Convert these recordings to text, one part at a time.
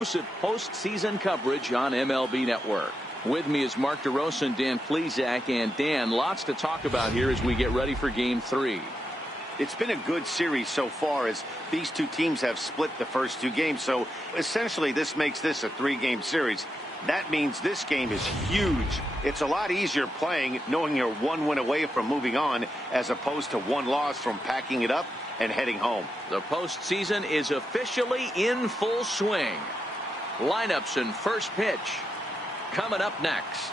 Postseason coverage on MLB Network. With me is Mark DeRosa and Dan Plesac. And Dan, lots to talk about here as we get ready for Game 3. It's been a good series so far as these two teams have split the first two games. So essentially this makes this a three-game series. That means this game is huge. It's a lot easier playing knowing you're one win away from moving on as opposed to one loss from packing it up and heading home. The postseason is officially in full swing. Lineups and first pitch coming up next.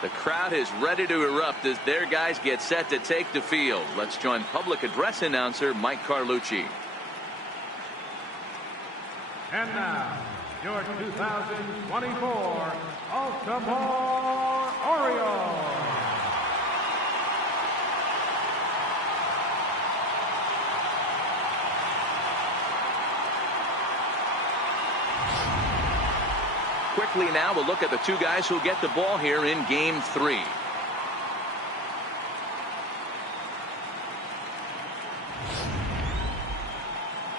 The crowd is ready to erupt as their guys get set to take the field. Let's join public address announcer Mike Carlucci. And now, your 2024 Baltimore Orioles. Quickly now, we'll look at the two guys who get the ball here in Game 3.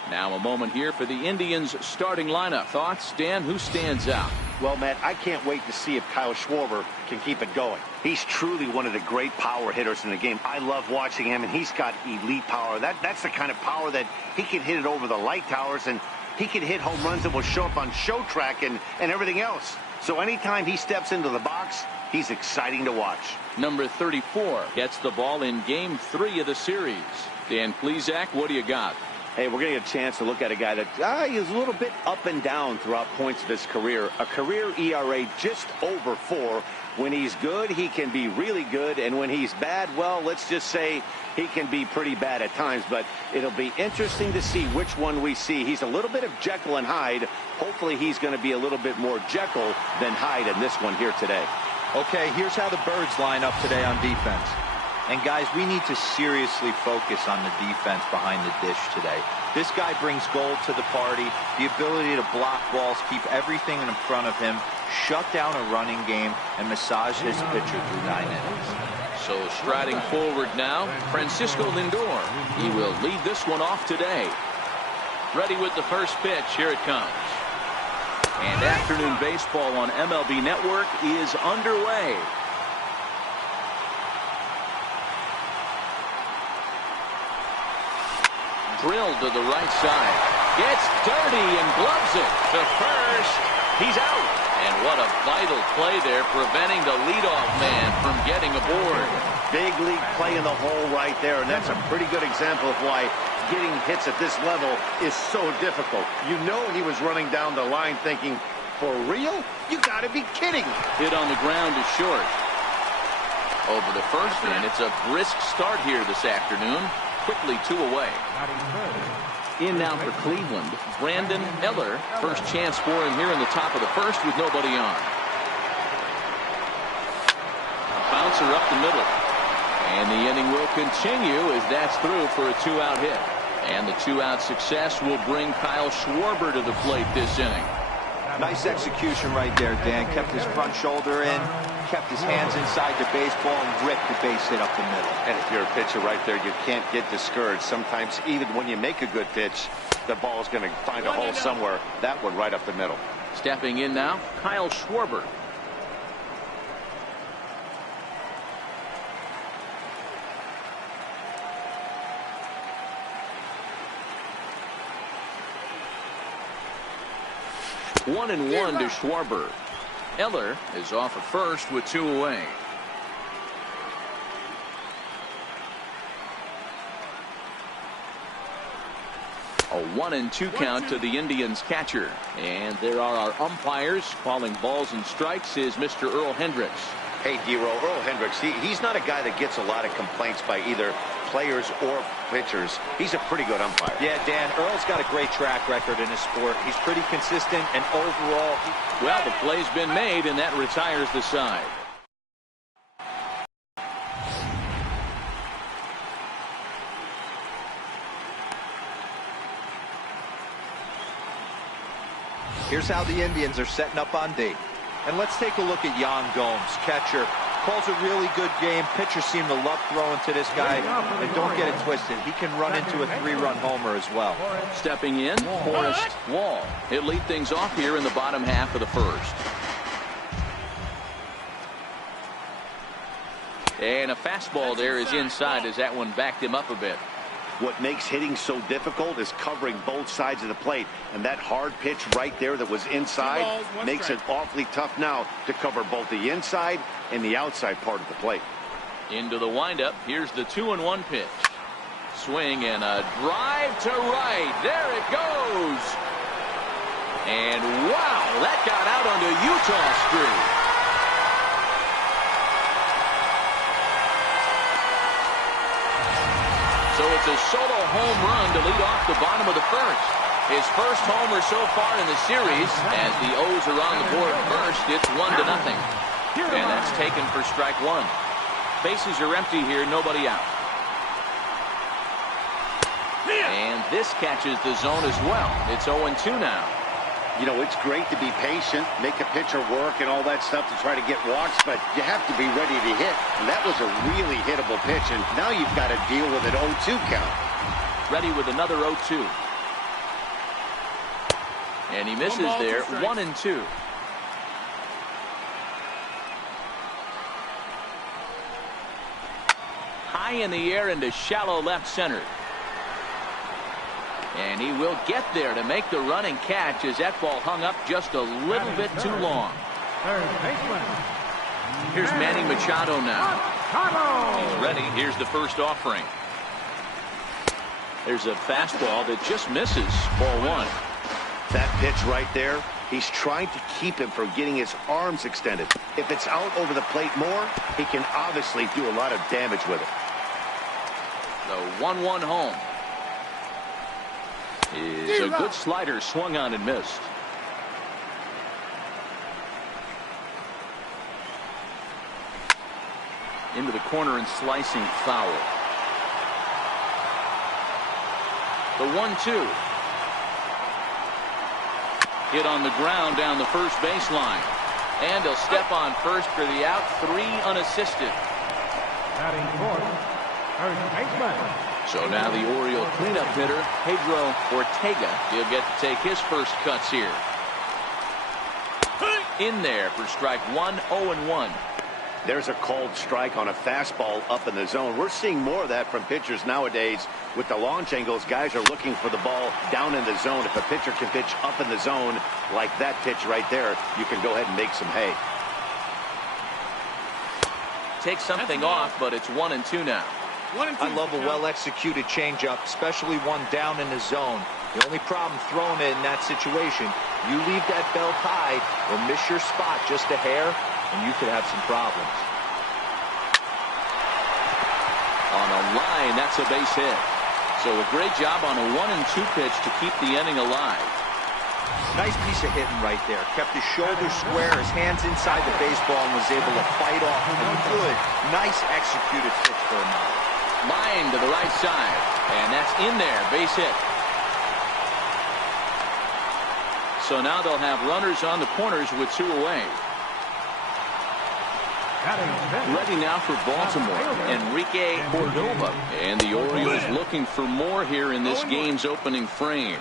Now a moment here for the Indians starting lineup. Thoughts, Dan? Who stands out? Well, Matt, I can't wait to see if Kyle Schwarber can keep it going. He's truly one of the great power hitters in the game. I love watching him, and he's got elite power. That's the kind of power that he can hit it over the light towers, and he can hit home runs that will show up on show track and everything else. So anytime he steps into the box, he's exciting to watch. Number 34 gets the ball in Game 3 of the series. Dan Plesac, what do you got? Hey, we're going to get a chance to look at a guy that is a little bit up and down throughout points of his career. A career ERA just over 4. When he's good, he can be really good. And when he's bad, well, let's just say he can be pretty bad at times. But it'll be interesting to see which one we see. He's a little bit of Jekyll and Hyde. Hopefully he's going to be a little bit more Jekyll than Hyde in this one here today. Okay, here's how the Birds line up today on defense. And guys, we need to seriously focus on the defense behind the dish today. This guy brings gold to the party, the ability to block balls, keep everything in front of him, shut down a running game, and massage his pitcher through 9 innings. So striding forward now, Francisco Lindor. He will lead this one off today. Ready with the first pitch. Here it comes. And afternoon baseball on MLB Network is underway. Drilled to the right side. Gets dirty and gloves it to first. He's out. And what a vital play there, preventing the leadoff man from getting aboard. Big league play in the hole right there, and that's a pretty good example of why getting hits at this level is so difficult. You know he was running down the line thinking, for real? You got to be kidding. Hit on the ground is short. Over the first, and it's a brisk start here this afternoon. Quickly 2 away. In now for Cleveland, Brandon Eller. First chance for him here in the top of the first with nobody on. A bouncer up the middle. And the inning will continue as that's through for a 2-out hit. And the 2-out success will bring Kyle Schwarber to the plate this inning. Nice execution right there, Dan. Kept his front shoulder in, kept his hands inside the baseball, and ripped the base hit up the middle. And if you're a pitcher right there, you can't get discouraged. Sometimes even when you make a good pitch, the ball is going to find a hole somewhere. That one right up the middle. Stepping in now, Kyle Schwarber. One and one to Schwarber. Eller is off at first with 2 away. A 1-2 count to the Indians catcher. And there are our umpires calling balls and strikes is Mr. Earl Hendricks. Hey, D-Row, Earl Hendricks, he's not a guy that gets a lot of complaints by either players or pitchers. He's a pretty good umpire. Yeah, Dan, Earl's got a great track record in his sport. He's pretty consistent, and overall... Well, the play's been made, and that retires the side. Here's how the Indians are setting up on D. And let's take a look at Yan Gomes, catcher. Calls a really good game. Pitchers seem to love throwing to this guy. And don't get it twisted, he can run into a 3-run homer as well. Stepping in, Forrest Wall. He'll lead things off here in the bottom half of the first. And a fastball there is inside as that one backed him up a bit. What makes hitting so difficult is covering both sides of the plate, and that hard pitch right there that was inside makes it awfully tough now to cover both the inside and the outside part of the plate. Into the windup. Here's the 2-1 pitch. Swing and a drive to right. There it goes. And wow, that got out onto Utah Street. So it's a solo home run to lead off the bottom of the first. His first homer so far in the series. As the O's are on the board first, it's 1-0. And that's taken for strike one. Bases are empty here, nobody out. And this catches the zone as well. It's 0-2 now. You know, it's great to be patient, make a pitcher work and all that stuff to try to get walks, but you have to be ready to hit. And that was a really hittable pitch, and now you've got to deal with an 0-2 count. Ready with another 0-2. And he misses there, 1-2. High in the air into shallow left center. And he will get there to make the running catch as that ball hung up just a little bit too long. Here's Manny Machado now. He's ready. Here's the first offering. There's a fastball that just misses. Ball one. That pitch right there, he's trying to keep him from getting his arms extended. If it's out over the plate more, he can obviously do a lot of damage with it. The 1-1 home. Is a good slider swung on and missed. Into the corner and slicing foul. The 1-2. Hit on the ground down the first baseline. And he'll step on first for the out. 3 unassisted. Batting fourth, first baseman. So now the Oriole cleanup hitter, Pedro Ortega, he'll get to take his first cuts here. In there for strike one, 0-1. There's a called strike on a fastball up in the zone. We're seeing more of that from pitchers nowadays. With the launch angles, guys are looking for the ball down in the zone. If a pitcher can pitch up in the zone like that pitch right there, you can go ahead and make some hay. Take something off, but it's 1-2 now. I love a well-executed changeup, especially one down in the zone. The only problem throwing it in that situation, you leave that belt high or miss your spot just a hair, and you could have some problems. On a line, that's a base hit. So a great job on a 1-2 pitch to keep the inning alive. Nice piece of hitting right there. Kept his shoulders square, his hands inside the baseball, and was able to fight off a good, nice executed pitch for him. Line to the right side, and that's in there, base hit. So now they'll have runners on the corners with 2 away. Ready now for Baltimore, Enrique Cordova. And the Orioles looking for more here in this game's opening frame.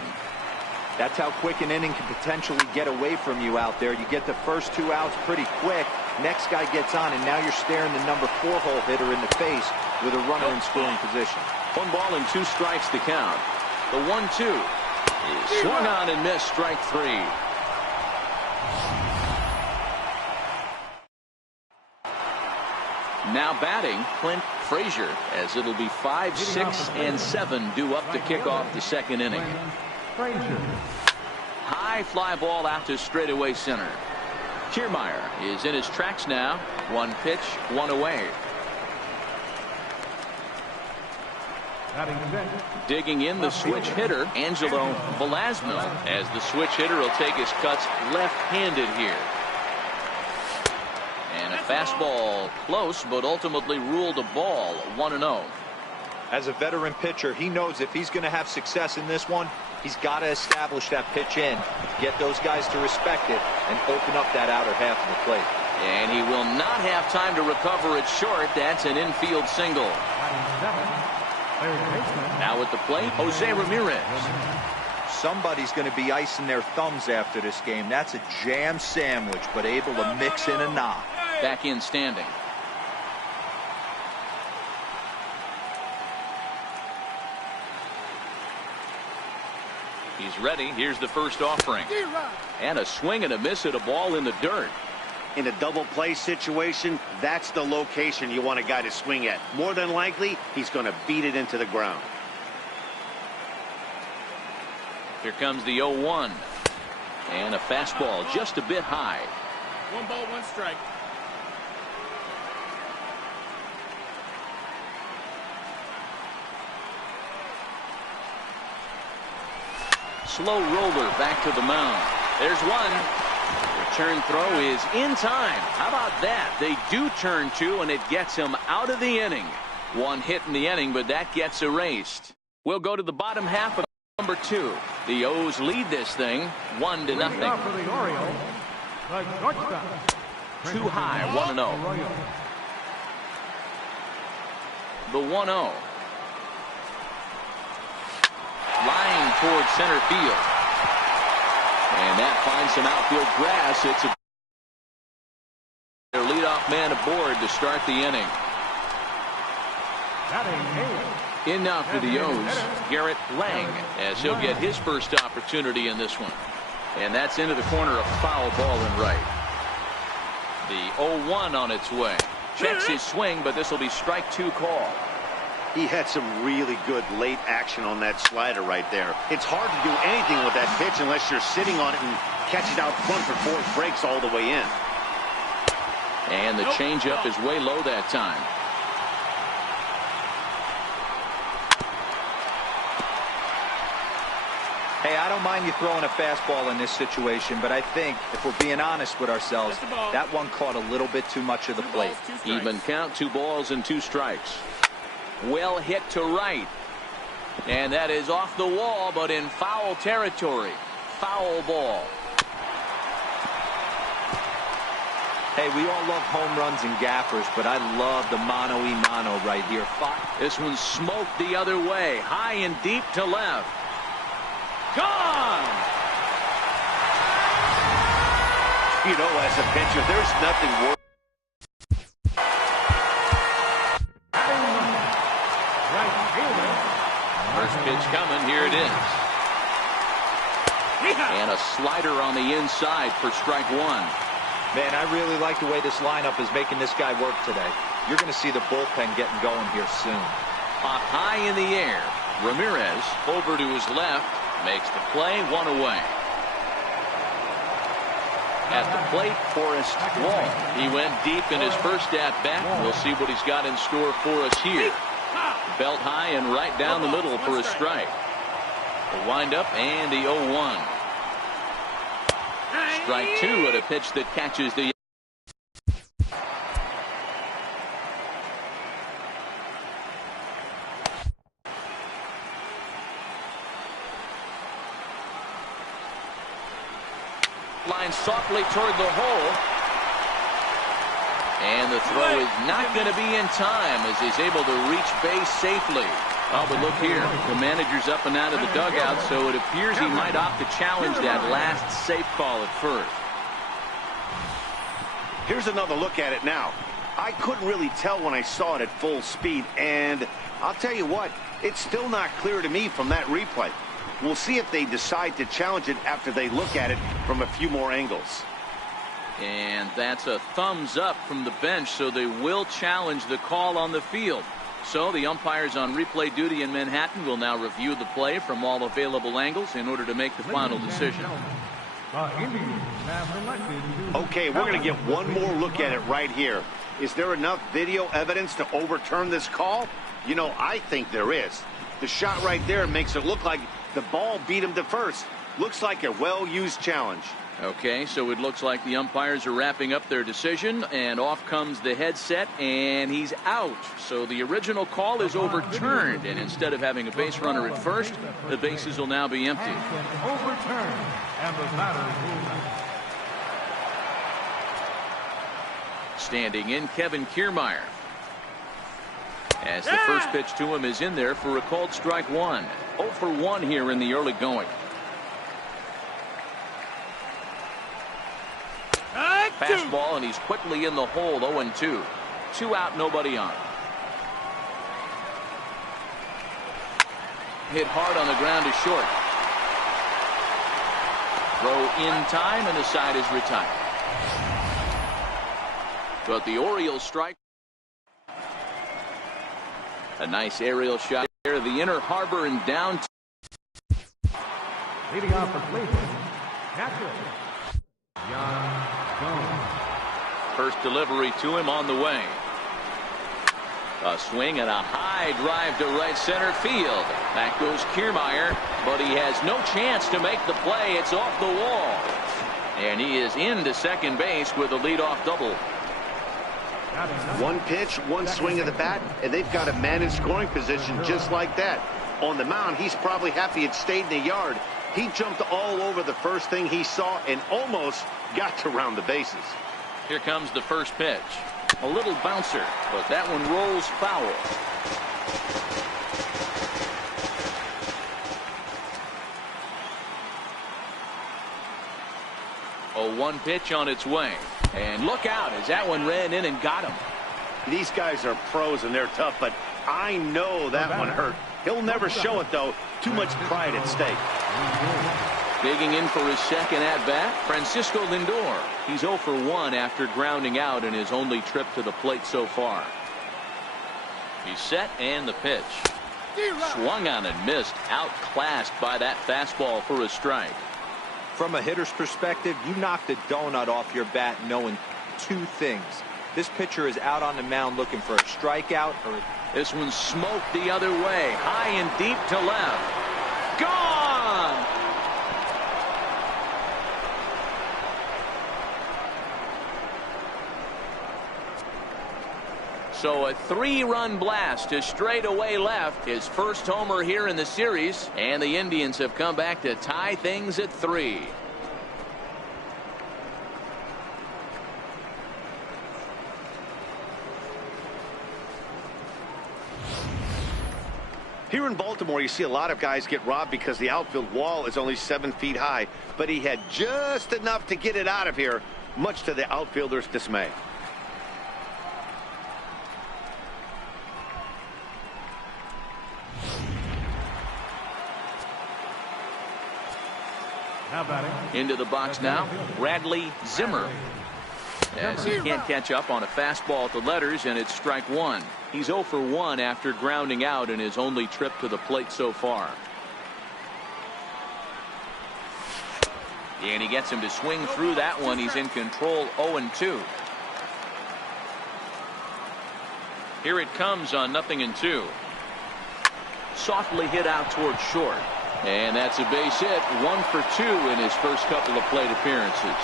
That's how quick an inning can potentially get away from you out there. You get the first 2 outs pretty quick. Next guy gets on, and now you're staring the number 4-hole hitter in the face with a runner in scoring position. 1 ball and 2 strikes to count. The 1-2 is swung on and missed, strike 3. Now batting, Clint Frazier, as it'll be 5, 6, and 7 due up to kick off the second inning. High fly ball out to straightaway center. Kiermaier is in his tracks now. 1 pitch, 1 away. Batting sixth. Digging in the switch hitter, Angelo Velasno, as the switch hitter will take his cuts left-handed here. And a fastball close, but ultimately ruled a ball, 1-0. As a veteran pitcher, he knows if he's going to have success in this one, he's got to establish that pitch in, get those guys to respect it, and open up that outer half of the plate. And he will not have time to recover it short. That's an infield single. Batting seventh. Third baseman. Now at the plate, Jose Ramirez. Somebody's going to be icing their thumbs after this game. That's a jam sandwich, but able to mix in a knock. Back in standing. He's ready. Here's the first offering. And a swing and a miss at a ball in the dirt. In a double play situation, that's the location you want a guy to swing at. More than likely, he's going to beat it into the ground. Here comes the 0-1. And a fastball just a bit high. 1 ball, 1 strike. Slow roller back to the mound. There's one. Return throw is in time. How about that? They do turn 2, and it gets him out of the inning. 1 hit in the inning, but that gets erased. We'll go to the bottom half of number 2. The O's lead this thing 1-0. For the Orioles, the shortstop. Too high, 1-0. The 1-0. Line towards center field. And that finds some outfield grass. It's their leadoff man aboard to start the inning. Batting eighth. In now for the O's, Garrett Lang, as he'll get his first opportunity in this one. And that's into the corner, a foul ball and right. The 0-1 on its way. Checks his swing, but this will be strike 2 call. He had some really good late action on that slider right there. It's hard to do anything with that pitch unless you're sitting on it and catch it out front before it breaks all the way in. And the changeup is way low that time. Hey, I don't mind you throwing a fastball in this situation, but I think if we're being honest with ourselves, that one caught a little bit too much of the plate. Even count, 2 balls and 2 strikes. Well hit to right. And that is off the wall, but in foul territory. Foul ball. Hey, we all love home runs and gappers, but I love the mano-y-mano right here. This one's smoked the other way. High and deep to left. Gone! You know, as a pitcher, there's nothing worse. First pitch coming. Here it is. And a slider on the inside for strike 1. Man, I really like the way this lineup is making this guy work today. You're going to see the bullpen getting going here soon. Up high in the air. Ramirez over to his left. Makes the play, 1 away. At the plate, Forrest Wall. He went deep in his first at-bat. We'll see what he's got in store for us here. Belt high and right down the middle for a strike. The windup and the 0-1. Strike 2 at a pitch that catches the. Line softly toward the hole. And the throw is not going to be in time as he's able to reach base safely. Oh, but look here. The manager's up and out of the dugout, so it appears he might opt to challenge that last safe call at first. Here's another look at it now. I couldn't really tell when I saw it at full speed, and I'll tell you what, it's still not clear to me from that replay. We'll see if they decide to challenge it after they look at it from a few more angles. And that's a thumbs up from the bench, so they will challenge the call on the field. So the umpires on replay duty in Manhattan will now review the play from all available angles in order to make the final decision. Okay, we're going to get one more look at it right here. Is there enough video evidence to overturn this call? You know, I think there is. The shot right there makes it look like the ball beat him to first. Looks like a well-used challenge. Okay, so it looks like the umpires are wrapping up their decision, and off comes the headset, and he's out. So the original call is overturned, and instead of having a base runner at first, the bases will now be empty. Overturned, and the batter is ruled out. Standing in, Kevin Kiermaier. As the first pitch to him is in there for a called strike one. 0 for 1 here in the early going. Fastball, and he's quickly in the hole. 0-2. 2 out, nobody on. Hit hard on the ground to short. Throw in time, and the side is retired. But the Orioles strike. A nice aerial shot there. The inner harbor and down. Leading off for Cleveland, catcher, John Jones. First delivery to him on the way. A swing and a high drive to right center field. Back goes Kiermaier, but he has no chance to make the play. It's off the wall. And he is into second base with a leadoff double. One pitch, one swing of the bat, and they've got a man in scoring position just like that. On the mound, he's probably happy it stayed in the yard. He jumped all over the first thing he saw and almost got to round the bases. Here comes the first pitch. A little bouncer, but that one rolls foul. A 1 pitch on its way. And look out as that one ran in and got him. These guys are pros and they're tough, but I know that one hurt. He'll never show it, though. Too much pride at stake. Digging in for his second at-bat, Francisco Lindor. He's 0 for 1 after grounding out in his only trip to the plate so far. He's set, and the pitch. Swung on and missed. Outclassed by that fastball for a strike. From a hitter's perspective, you knocked a donut off your bat knowing 2 things. This pitcher is out on the mound looking for a strikeout. This one's smoked the other way. High and deep to left. Gone! So a 3-run blast to straightaway left. His first homer here in the series. And the Indians have come back to tie things at 3. Here in Baltimore, you see a lot of guys get robbed because the outfield wall is only 7 feet high. But he had just enough to get it out of here, much to the outfielder's dismay. Into the box now, Bradley Zimmer. As he can't catch up on a fastball at the letters, and it's strike 1. He's 0 for 1 after grounding out in his only trip to the plate so far. And he gets him to swing through that one. He's in control. 0-2. Here it comes on 0-2. Softly hit out towards short. And that's a base hit. 1 for 2 in his first couple of plate appearances.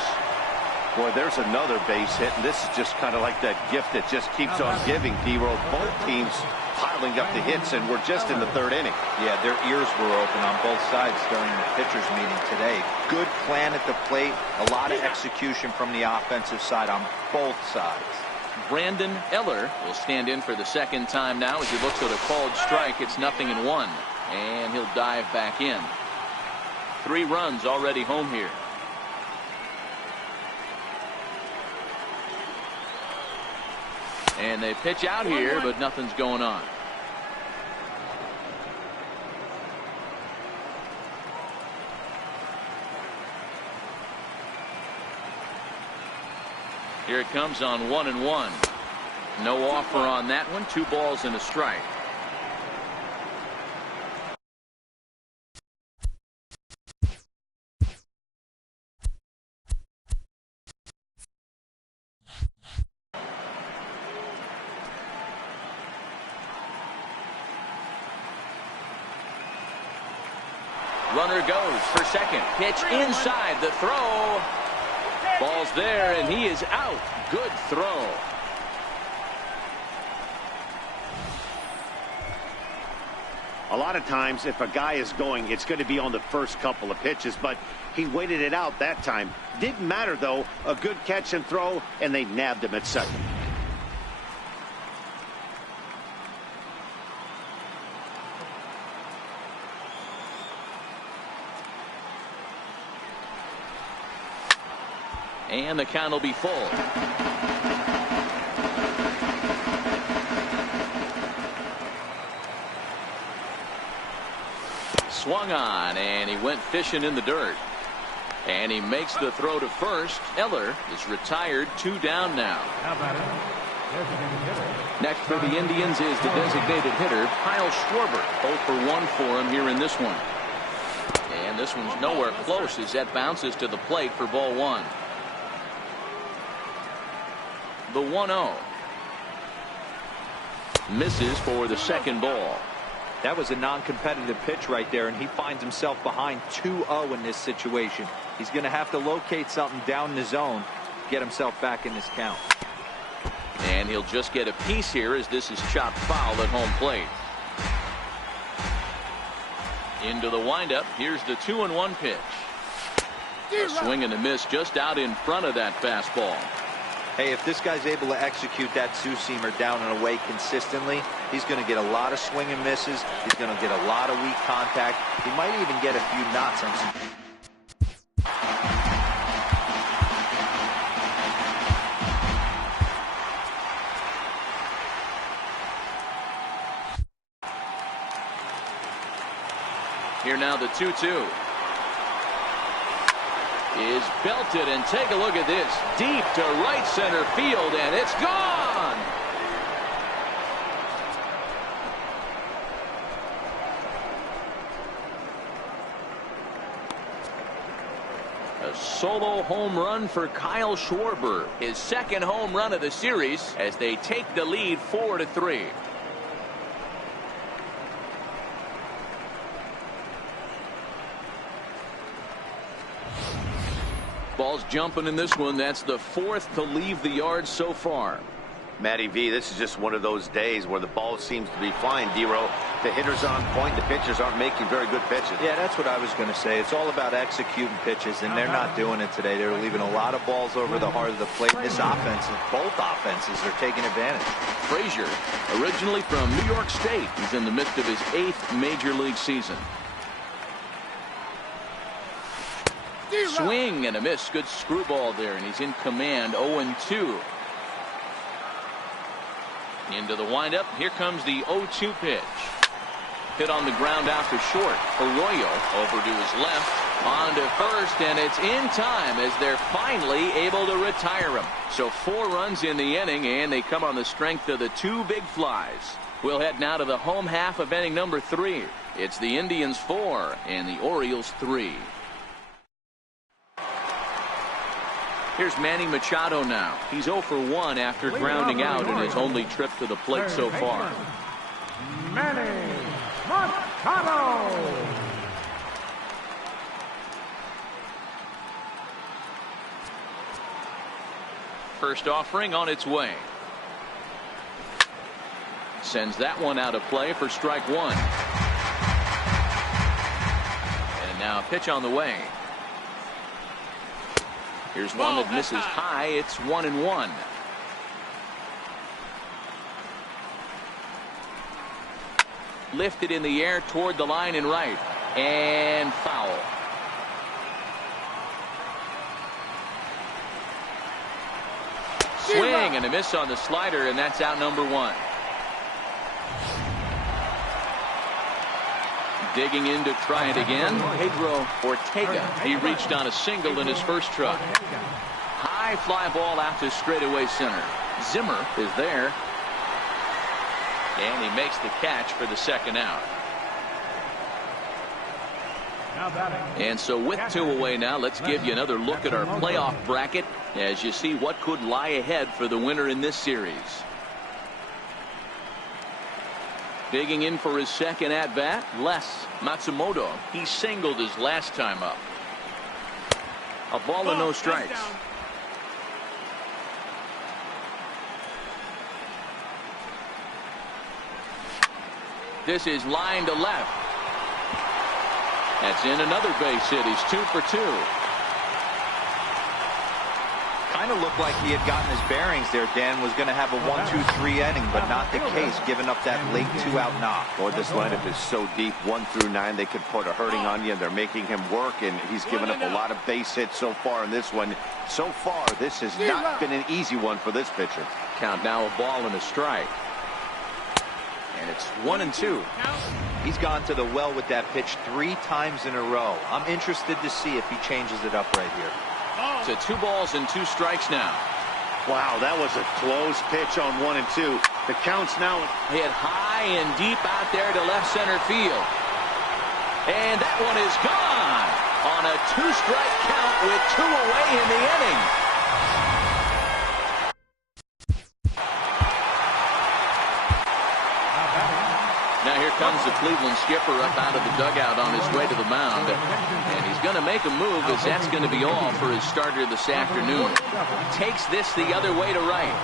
Boy, there's another base hit, and this is just kind of like that gift that just keeps on giving, D-Roll. Both teams piling up the hits, and we're just in the 3rd inning. Yeah, their ears were open on both sides during the pitchers meeting today. Good plan at the plate, a lot of execution from the offensive side on both sides. Brandon Eller will stand in for the second time now as he looks at a called strike. It's 0-1, and he'll dive back in. 3 runs already home here. And they pitch out here, but nothing's going on. Here it comes on 1-1. No offer on that one. 2 balls and a strike. Runner goes for second. Pitch inside the throw. Ball's there, and he is out. Good throw. A lot of times, if a guy is going, it's going to be on the first couple of pitches, but he waited it out that time. Didn't matter, though. A good catch and throw, and they nabbed him at second. And the count will be full. Swung on, and he went fishing in the dirt. And he makes the throw to first. Eller is retired, 2 down now. Next for the Indians is the designated hitter, Kyle Schwarber. 0 for 1 for him here in this one. And this one's nowhere close as that bounces to the plate for ball 1. The 1-0. Misses for the second ball. That was a non-competitive pitch right there, and he finds himself behind 2-0 in this situation. He's going to have to locate something down in the zone to get himself back in this count. And he'll just get a piece here as this is chopped foul at home plate. Into the windup. Here's the 2-1 pitch. A swing and a miss just out in front of that fastball. Hey, if this guy's able to execute that two-seamer down and away consistently, he's going to get a lot of swing and misses. He's going to get a lot of weak contact. He might even get a few knots on some. Here now the 2-2. Is belted, and take a look at this. Deep to right center field, and it's gone. A solo home run for Kyle Schwarber. His second home run of the series as they take the lead 4-3. Ball's jumping in this one. That's the 4th to leave the yard so far. Matty V, this is just one of those days where the ball seems to be flying, D-Row. The hitter's on point. The pitchers aren't making very good pitches. Yeah, that's what I was going to say. It's all about executing pitches, and they're not doing it today. They're leaving a lot of balls over the heart of the plate. This offense, both offenses are taking advantage. Frazier, originally from New York State, he's in the midst of his 8th major league season. Swing and a miss. Good screwball there, and he's in command. 0-2. Into the windup. Here comes the 0-2 pitch. Hit on the ground out to short. Arroyo over to his left. On to first, and it's in time as they're finally able to retire him. So 4 runs in the inning, and they come on the strength of the 2 big flies. We'll head now to the home half of inning number 3. It's the Indians 4 and the Orioles 3. Here's Manny Machado now. He's 0 for 1 after grounding out in his only trip to the plate so far. Manny Machado. First offering on its way. Sends that one out of play for strike 1. And now a pitch on the way. Here's one that misses high. It's 1-1. Lifted in the air toward the line and right. And foul. Swing and a miss on the slider, and that's out number 1. Digging in to try it again. Pedro Ortega. He reached on a single in his first truck. High fly ball out to straightaway center. Zimmer is there. And he makes the catch for the second out. And so with 2 away now, let's give you another look at our playoff bracket as you see what could lie ahead for the winner in this series. Digging in for his second at-bat, Les Matsumoto. He singled his last time up. A ball and no strikes. This is line to left. That's in another base hit. He's 2 for 2. Kind of looked like he had gotten his bearings there. Dan was going to have a 1-2-3 inning, but not the case, giving up that late 2-out knock. Boy, this lineup is so deep, 1 through 9. They could put a hurting on you. They're making him work, and he's given up a lot of base hits so far in this one. So far, this has not been an easy one for this pitcher. Count now, a ball and a strike. And it's 1-2. He's gone to the well with that pitch 3 times in a row. I'm interested to see if he changes it up right here. To 2 balls and 2 strikes now. Wow, that was a close pitch on 1 and 2. The count's now Hit high and deep out there to left center field. And that one is gone on a 2-strike count with 2 away in the inning. Now here comes the Cleveland skipper up out of the dugout on his way to the mound. And he's going to make a move, as that's going to be all for his starter this afternoon. Takes this the other way to right.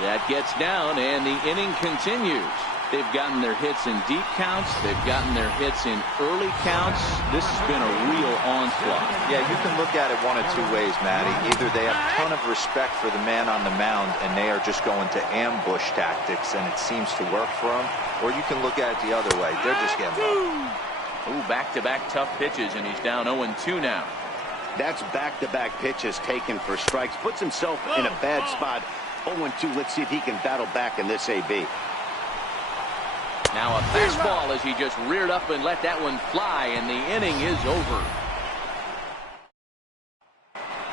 That gets down, and the inning continues. They've gotten their hits in deep counts. They've gotten their hits in early counts. This has been a real onslaught. Yeah, you can look at it one of 2 ways, Matty. Either they have a ton of respect for the man on the mound, and they are just going to ambush tactics, and it seems to work for them. Or you can look at it the other way. They're just getting up. Ooh, back-to-back tough pitches, and he's down 0-2 now. That's back-to-back pitches taken for strikes. Puts himself in a bad spot. 0-2. Let's see if he can battle back in this AB. Now a fastball as he just reared up and let that one fly, and the inning is over.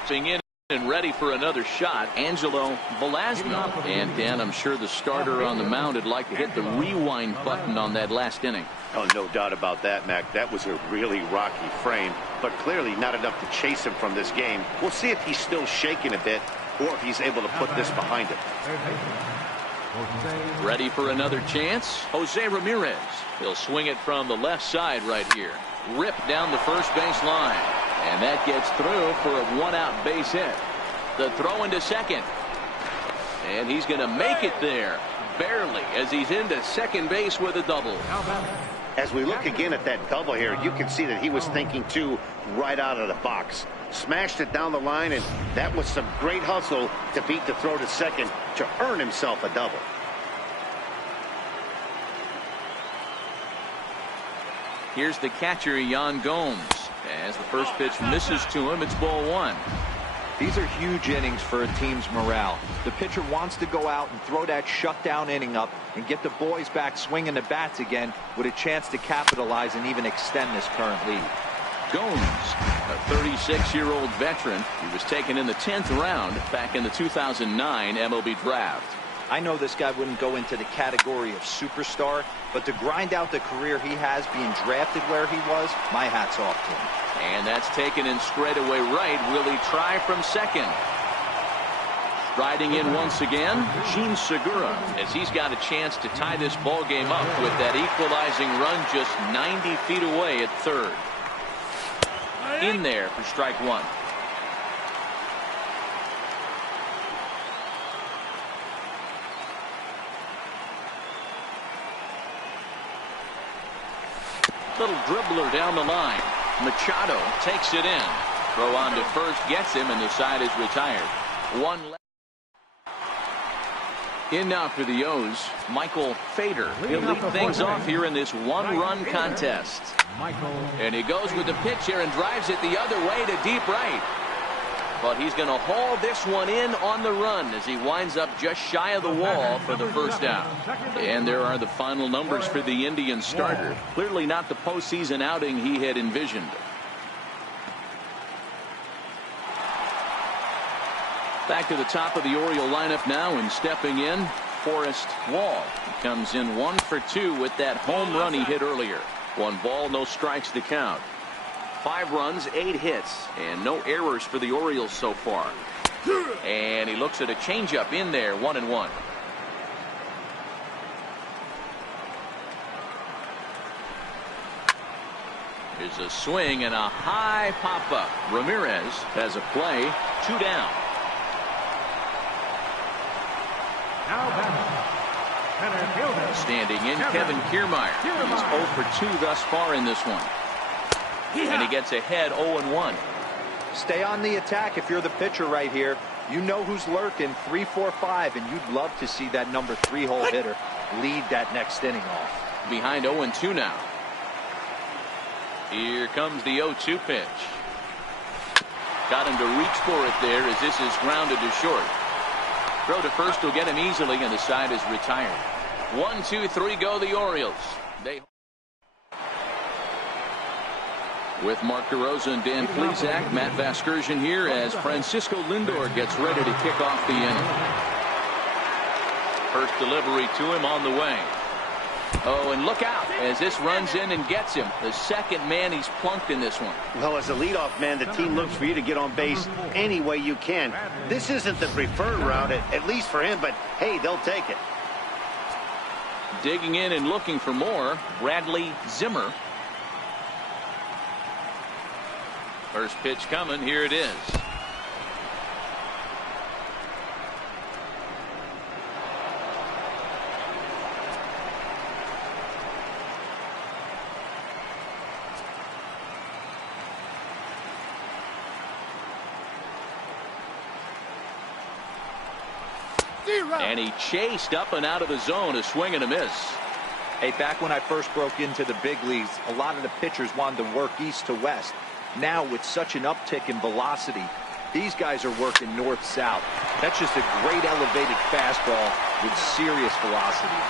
Sing in and ready for another shot, Angelo Velasco. And Dan, I'm sure the starter on the mound would like to hit the rewind button on that last inning. Oh, no doubt about that, Mac. That was a really rocky frame, but clearly not enough to chase him from this game. We'll see if he's still shaking a bit or if he's able to put this behind him. Ready for another chance? Jose Ramirez. He'll swing it from the left side right here. Ripped down the first base line. And that gets through for a 1-out base hit. The throw into second. And he's going to make it there. Barely, as he's into second base with a double. As we look again at that double here, you can see that he was thinking too right out of the box. Smashed it down the line, and that was some great hustle to beat the throw to second to earn himself a double. Here's the catcher, Yan Gomes. As the first pitch misses to him, it's ball 1. These are huge innings for a team's morale. The pitcher wants to go out and throw that shutdown inning up and get the boys back swinging the bats again with a chance to capitalize and even extend this current lead. Gomes, a 36-year-old veteran. He was taken in the 10th round back in the 2009 MLB draft. I know this guy wouldn't go into the category of superstar, but to grind out the career he has being drafted where he was, my hat's off to him. And that's taken in straightaway right. Will he try from second? Riding in once again, Gene Segura, as he's got a chance to tie this ball game up with that equalizing run just 90 feet away at third. In there for strike 1. Little dribbler down the line. Machado takes it in. Throw on to first gets him, and the side is retired. 1 left. In now for the O's, Michael Fader. He'll lead things off here in this 1-run contest. And he goes with the pitch here and drives it the other way to deep right. But he's going to haul this one in on the run as he winds up just shy of the wall for the first out. And there are the final numbers for the Indians starter. Clearly not the postseason outing he had envisioned. Back to the top of the Oriole lineup now, and stepping in, Forrest Wall. He comes in 1 for 2 with that home run he hit earlier. 1 ball, no strikes to count. 5 runs, 8 hits, and no errors for the Orioles so far. And he looks at a changeup in there, 1-1. Here's a swing and a high pop-up. Ramirez has a play. 2 down. Now batting, center fielder. Standing in, Kevin Kiermaier. He's 0 for 2 thus far in this one. And he gets ahead 0-1. Stay on the attack if you're the pitcher right here. You know who's lurking, 3, 4, 5, and you'd love to see that number 3-hole hitter lead that next inning off. Behind 0-2 now. Here comes the 0-2 pitch. Got him to reach for it there as this is grounded to short. Throw to first will get him easily, and the side is retired. 1, 2, 3 go the Orioles. With Mark DeRosa and Dan Plesac, Matt Vasgersian here as Francisco Lindor gets ready to kick off the inning. First delivery to him on the way. Oh, and look out as this runs in and gets him. The second man he's plunked in this one. Well, as a leadoff man, the team looks for you to get on base any way you can. This isn't the preferred route, at least for him, but hey, they'll take it. Digging in and looking for more, Bradley Zimmer. First pitch coming. Here it is. And he chased up and out of the zone, a swing and a miss. Hey, back when I first broke into the big leagues, a lot of the pitchers wanted to work east to west. Now, with such an uptick in velocity, these guys are working north-south. That's just a great elevated fastball with serious velocity.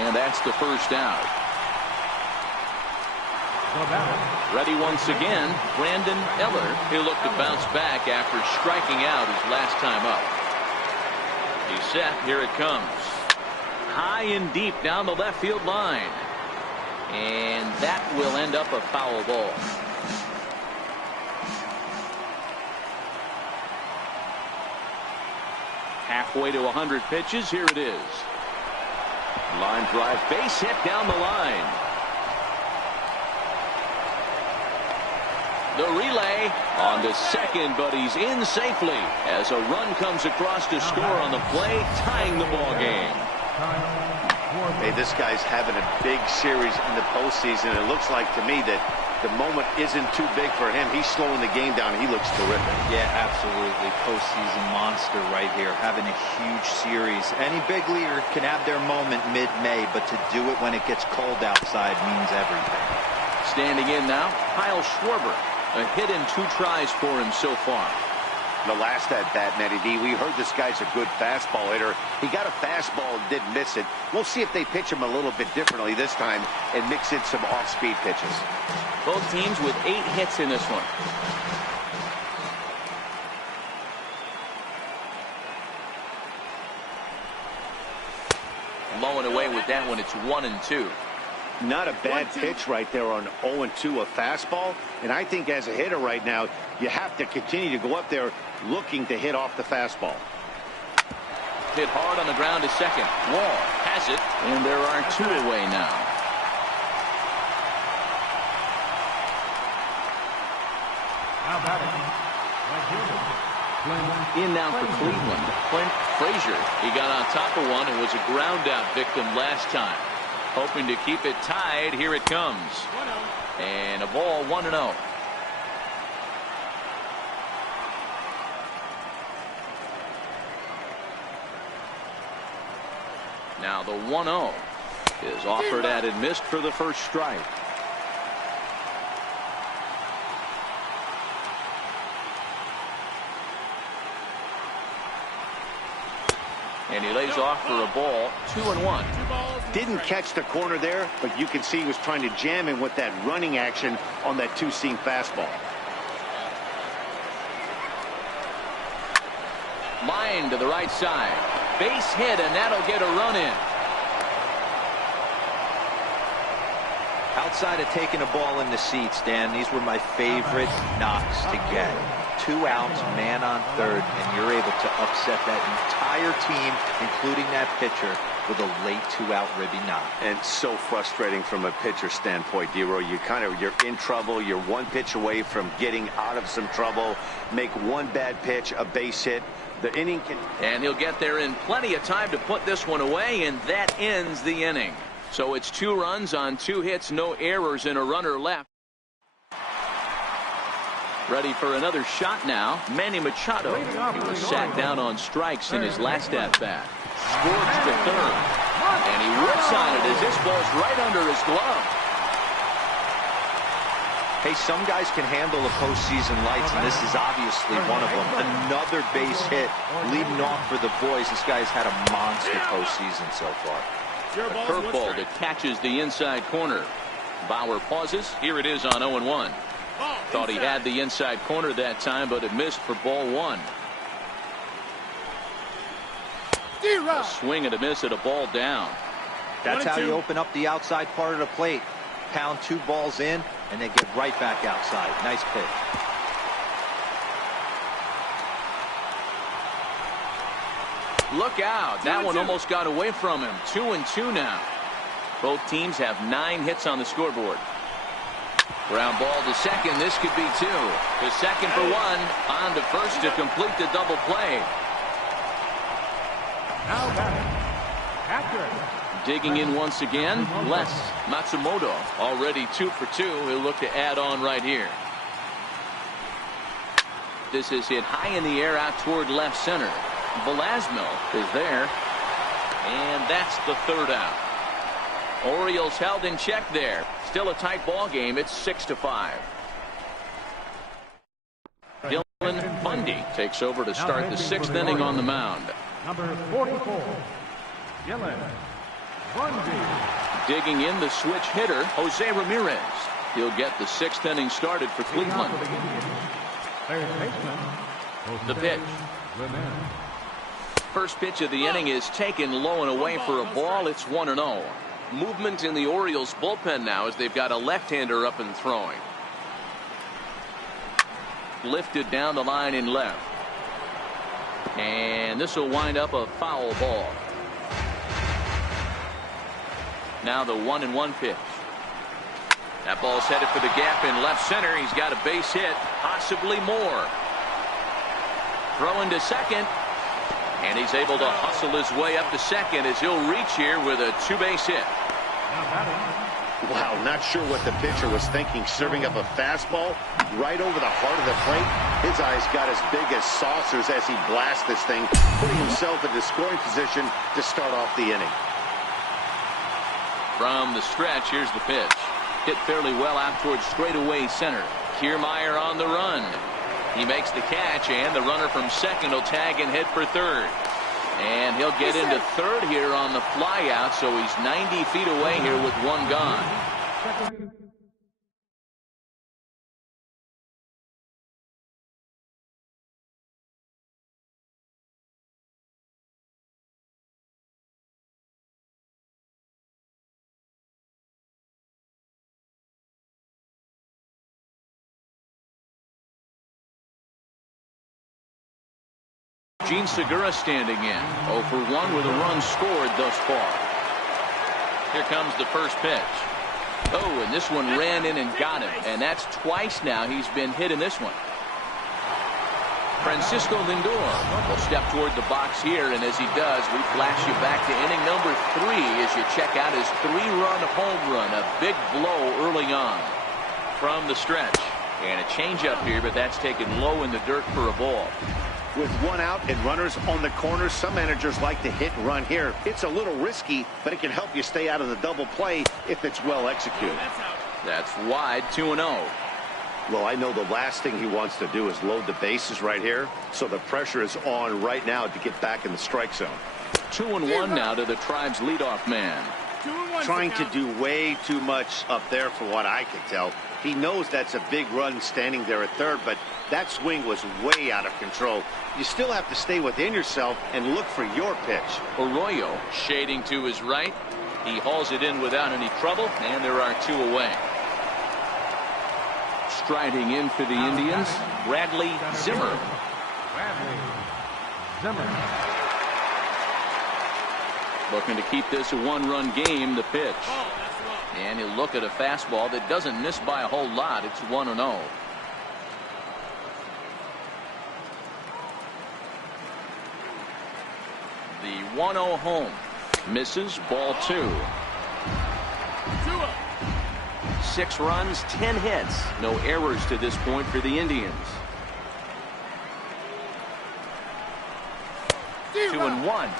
And that's the first out. Ready once again, Brandon Eller. He'll look to bounce back after striking out his last time up. He's set. Here it comes. High and deep down the left field line. And that will end up a foul ball. Halfway to 100 pitches. Here it is. Line drive, base hit down the line. The relay on to second, but he's in safely as a run comes across to score on the play, tying the ball game. Hey, this guy's having a big series in the postseason. It looks like to me that the moment isn't too big for him. He's slowing the game down. He looks terrific. Yeah, absolutely. Postseason monster right here, having a huge series. Any big leaguer can have their moment mid-May, but to do it when it gets cold outside means everything. Standing in now, Kyle Schwarber. A hit and 2 tries for him so far. The last at bat, Matty D, we heard this guy's a good fastball hitter. He got a fastball and didn't miss it. We'll see if they pitch him a little bit differently this time and mix in some off-speed pitches. Both teams with 8 hits in this one. Blowing away with that one. It's 1-2. Not a bad pitch right there on 0-2, a fastball. And I think as a hitter right now, you have to continue to go up there looking to hit off the fastball. Hit hard on the ground to second. Wall has it, and there are 2 away now. Now batting, in now for Cleveland, Clint Frazier. He got on top of one and was a ground out victim last time. Hoping to keep it tied. Here it comes. 1-0. And a ball, 1-0. Now the 1-0 is offered at and missed for the first strike. And he lays off for a ball. 2-1. Didn't catch the corner there, but you can see he was trying to jam him with that running action on that 2-seam fastball. Line to the right side. Base hit, and that'll get a run in. Outside of taking a ball in the seats, Dan, these were my favorite knocks to get. 2 outs, man on third, and you're able to upset that entire team, including that pitcher, with a late 2-out ribby knock. And so frustrating from a pitcher standpoint, D-Roy. You're in trouble. You're one pitch away from getting out of some trouble. Make one bad pitch, a base hit. The inning can... And he'll get there in plenty of time to put this one away, and that ends the inning. So it's 2 runs on 2 hits, no errors, and a runner left. Ready for another shot now, Manny Machado. He was sat down on strikes in his last at-bat. Scorched to third, and he whips on it as this ball's right under his glove. Hey, some guys can handle the postseason lights, and this is obviously one of them. Another base hit leading off for the boys. This guy's had a monster postseason so far. A curveball that catches the inside corner. Bauer pauses. Here it is on 0-1. Thought he had the inside corner that time, but it missed for ball 1. A swing and a miss at a ball down. That's how you open up the outside part of the plate. Pound 2 balls in, and they get right back outside. Nice pitch. Look out. That one almost got away from him. 2-2 now. Both teams have 9 hits on the scoreboard. Ground ball to second. This could be 2. To second for 1. On to first to complete the double play. Now batting, catcher. Digging in once again, Les Matsumoto. Already 2 for 2. He'll look to add on right here. This is hit high in the air out toward left center. Velasquez is there. And that's the 3rd out. Orioles held in check there. Still a tight ball game. It's 6-5. Dylan Bundy takes over to start the 6th inning on the mound. Number 44, Dylan Bundy. Digging in the switch hitter, Jose Ramirez. He'll get the 6th inning started for Cleveland. Third baseman, The pitch. Ramirez. First pitch of the inning is taken low and away for a ball. It's 1-0. Movement in the Orioles bullpen now as they've got a left-hander up and throwing. Lifted down the line in left. And this will wind up a foul ball. Now the 1-1 pitch. That ball's headed for the gap in left center. He's got a base hit, possibly more. Throwing to second. And he's able to hustle his way up to second as he'll reach here with a 2-base hit. Wow, not sure what the pitcher was thinking, serving up a fastball right over the heart of the plate. His eyes got as big as saucers as he blasts this thing, putting himself in the scoring position to start off the inning. From the stretch, here's the pitch. Hit fairly well out towards straightaway center. Kiermaier on the run. He makes the catch, and the runner from second will tag and hit for third. And he'll get into third here on the flyout, so he's 90 feet away here with 1 gone. Gene Segura standing in. 0 for 1 with a run scored thus far. Here comes the first pitch. Oh, and this one ran in and got him. And that's twice now he's been hit in this one. Francisco Lindor will step toward the box here, and as he does, we flash you back to inning number 3 as you check out his 3-run home run. A big blow early on. From the stretch. And a changeup here, but that's taken low in the dirt for a ball. With 1 out and runners on the corners, some managers like to hit and run here. It's a little risky, but it can help you stay out of the double play if it's well executed. That's wide, 2-0. Well, I know the last thing he wants to do is load the bases right here, so the pressure is on right now to get back in the strike zone. 2-1 now to the Tribe's leadoff man. Trying to do way too much up there for what I can tell. He knows that's a big run standing there at third, but that swing was way out of control. You still have to stay within yourself and look for your pitch. Arroyo shading to his right. He hauls it in without any trouble, and there are 2 away. Striding in for the Indians, Bradley Zimmer. Looking to keep this a one-run game. The pitch. And he'll look at a fastball that doesn't miss by a whole lot. It's 1-0. The 1-0 home. Misses, ball 2. 6 runs, 10 hits. No errors to this point for the Indians. 2-1.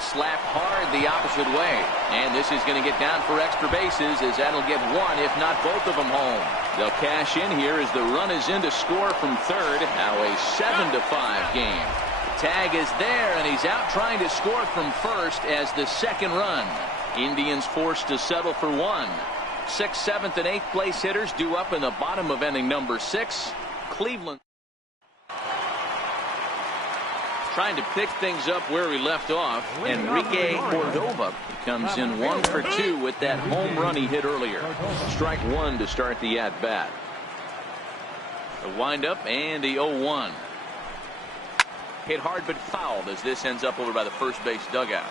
Slapped hard the opposite way. And this is going to get down for extra bases, as that'll get one, if not both of them, home. They'll cash in here as the run is in to score from third. Now a 7-5 game. The tag is there, and he's out trying to score from first as the second run. Indians forced to settle for 1. 6th, 7th, and 8th place hitters due up in the bottom of inning number 6. Cleveland trying to pick things up where we left off. Enrique Cordova comes in 1 for 2 with that home run he hit earlier. Strike 1 to start the at-bat. The windup and the 0-1. Hit hard but fouled as this ends up over by the first base dugout.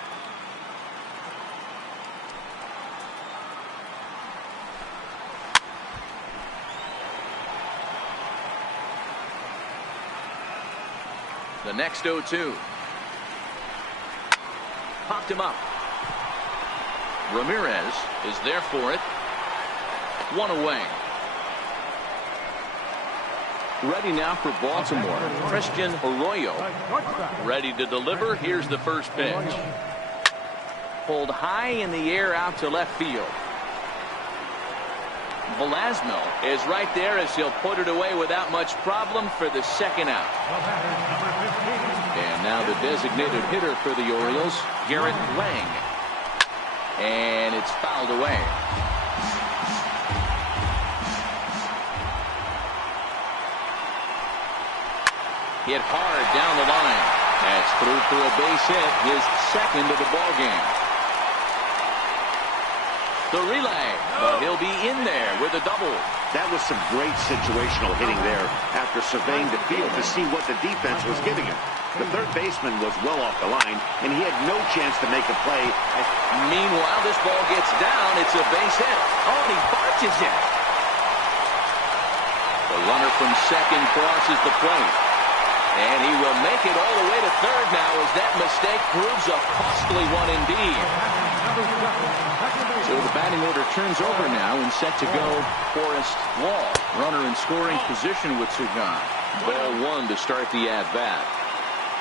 The next 0-2. Popped him up. Ramirez is there for it. 1 away. Ready now for Baltimore. Christian Arroyo ready to deliver. Here's the first pitch. Pulled high in the air out to left field. Velasquez is right there as he'll put it away without much problem for the second out. And now the designated hitter for the Orioles, Garrett Lang. And it's fouled away. Hit hard down the line. That's through for a base hit, his second of the ball game. The relay, but he'll be in there with a double. That was some great situational hitting there after surveying the field to see what the defense was giving him. The third baseman was well off the line, and he had no chance to make a play. Meanwhile, this ball gets down. It's a base hit. Oh, and he barges it. The runner from second crosses the plate. And he will make it all the way to third now as that mistake proves a costly one indeed. So the batting order turns over now and set to go Forrest Wall. Runner in scoring position with Sugan. Ball 1 to start the at-bat.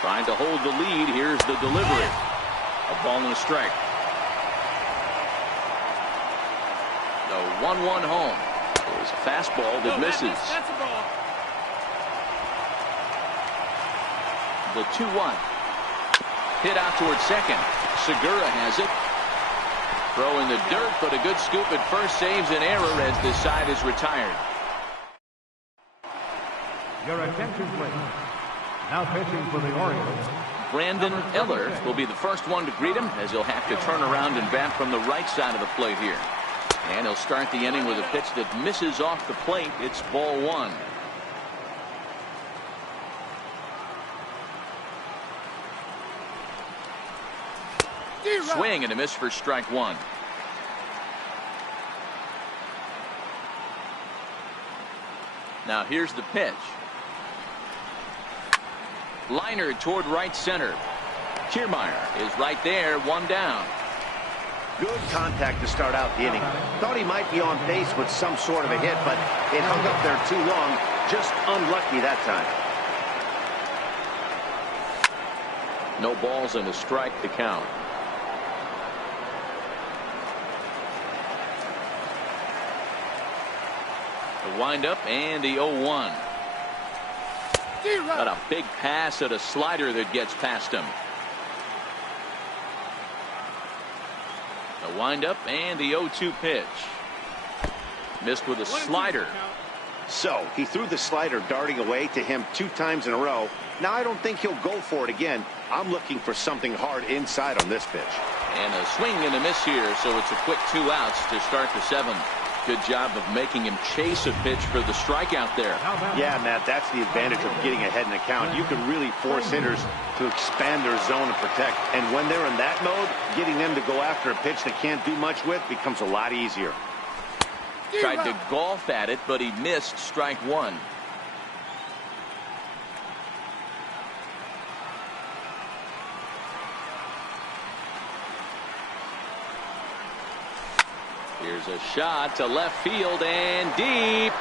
Trying to hold the lead. Here's the delivery. A ball and a strike. The 1-1 home. There's a fastball that misses. That's a ball. The 2-1. Hit out towards second. Segura has it. Throw in the dirt, but a good scoop at first saves an error as this side is retired. Your attention, please. Now pitching for the Orioles, Brandon Eller will be the first one to greet him as he'll have to turn around and bat from the right side of the plate here. And he'll start the inning with a pitch that misses off the plate. It's ball 1. Swing and a miss for strike 1. Now here's the pitch. Liner toward right center. Kiermaier is right there, 1 down. Good contact to start out the inning. Thought he might be on base with some sort of a hit, but it hung up there too long. Just unlucky that time. No balls and a strike to count. The windup and the 0-1. Got a big pass at a slider that gets past him. The windup and the 0-2 pitch. Missed with a slider. So he threw the slider darting away to him 2 times in a row. Now I don't think he'll go for it again. I'm looking for something hard inside on this pitch. And a swing and a miss here, so it's a quick 2 outs to start the 7th. Good job of making him chase a pitch for the strikeout there. Yeah, Matt, that's the advantage of getting ahead in the count. You can really force hitters to expand their zone and protect. And when they're in that mode, getting them to go after a pitch they can't do much with becomes a lot easier. Tried to golf at it, but he missed strike 1. Here's a shot to left field and deep.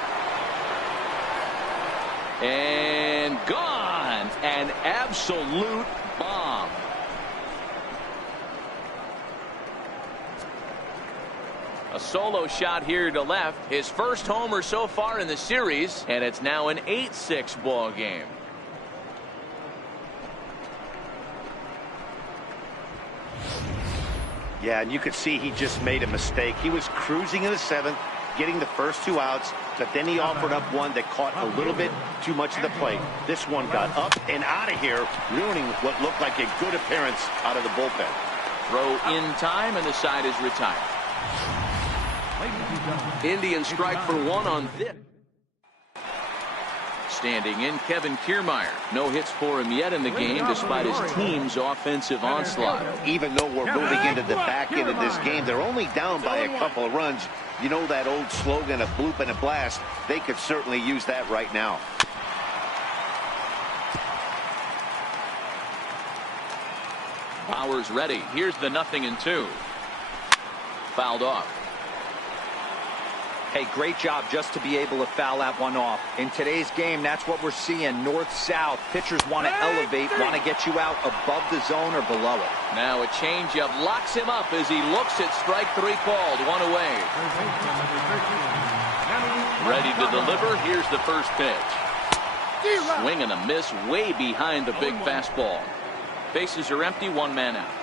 And gone. An absolute bomb. A solo shot here to left. His first homer so far in the series, and it's now an 8-6 ball game. Yeah, and you could see he just made a mistake. He was cruising in the 7th, getting the first 2 outs, but then he offered up one that caught a little bit too much of the plate. This one got up and out of here, ruining what looked like a good appearance out of the bullpen. Throw in time, and the side is retired. Indians strike for 1 on this. Standing in, Kevin Kiermaier. No hits for him yet in the game, despite his team's offensive onslaught. Even though we're moving into the back end of this game, they're only down by a couple of runs. You know that old slogan, a bloop and a blast. They could certainly use that right now. Bauer's ready. Here's the 0-2. Fouled off. Hey, great job just to be able to foul that one off. In today's game, that's what we're seeing, north-south. Pitchers want to elevate, want to get you out above the zone or below it. Now a changeup locks him up as he looks at strike 3 called. 1 away. Ready to deliver. Here's the first pitch. Swing and a miss way behind the big fastball. Bases are empty, 1 man out.